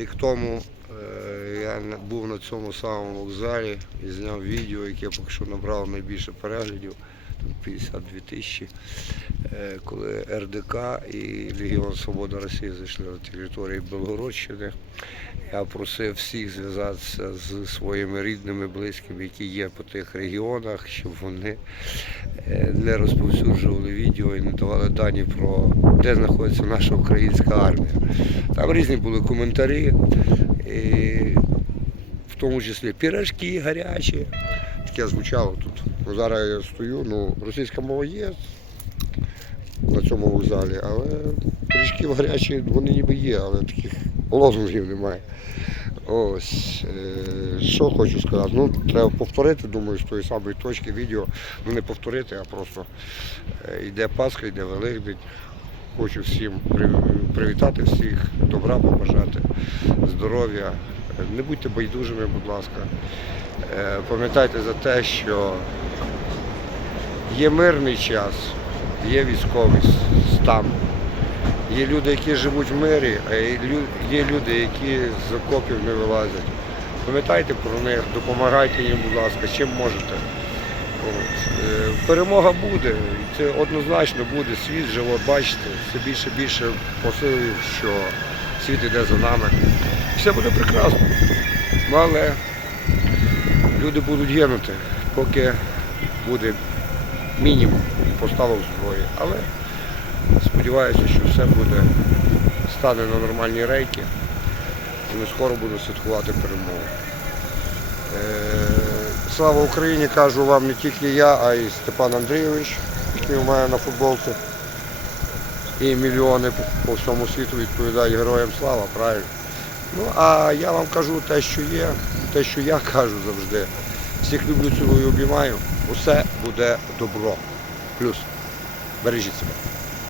Рік тому е, я був на цьому самому вокзалі і зняв відео, яке поки що набрало найбільше переглядів, 52 тисячі, е, коли РДК і Легіон Свобода Росії зайшли на територію Белгородщини. Я просив всіх зв'язатися з своїми рідними, близькими, які є по тих регіонах, щоб вони е, не розповсюджували відео і не давали дані про де знаходиться наша українська армія. Там різні були коментарі, і в тому числі пірожки гарячі. Таке звучало тут. Ну, зараз я стою, ну, російська мова є на цьому вокзалі, але пиріжків гарячі вони ніби є, але таких лозунгів немає. Ось, е, що хочу сказати. Ну, треба повторити, думаю, з тої самої точки відео. Ну не повторити, а просто е, йде Пасха, йде Великдень. Хочу всім привітати всіх, добра побажати, здоров'я. Не будьте байдужими, будь ласка. Е, Пам'ятайте за те, що є мирний час, є військовий стан. Є люди, які живуть в мирі, а є люди, які з окопів не вилазять. Пам'ятайте про них, допомагайте їм, будь ласка, чим можете. Е, Перемога буде, це однозначно буде. Світ от бачите, все більше і більше посилів, що світ іде за нами. Все буде прекрасно. Ну, але люди будуть гинути, поки буде мінімум поставок зброї. Але сподіваюся, що все буде стане на нормальні рейки і ми скоро будемо святкувати перемогу. Е, Слава Україні, кажу вам не тільки я, а й Степан Андрійович, який у мене на футболці. І мільйони по- по всьому світу відповідають героям слава, правильно. Ну а я вам кажу те, що є, те, що я кажу завжди. Всіх люблю, цілую, обіймаю. Усе буде добро. Плюс. Бережіть себе.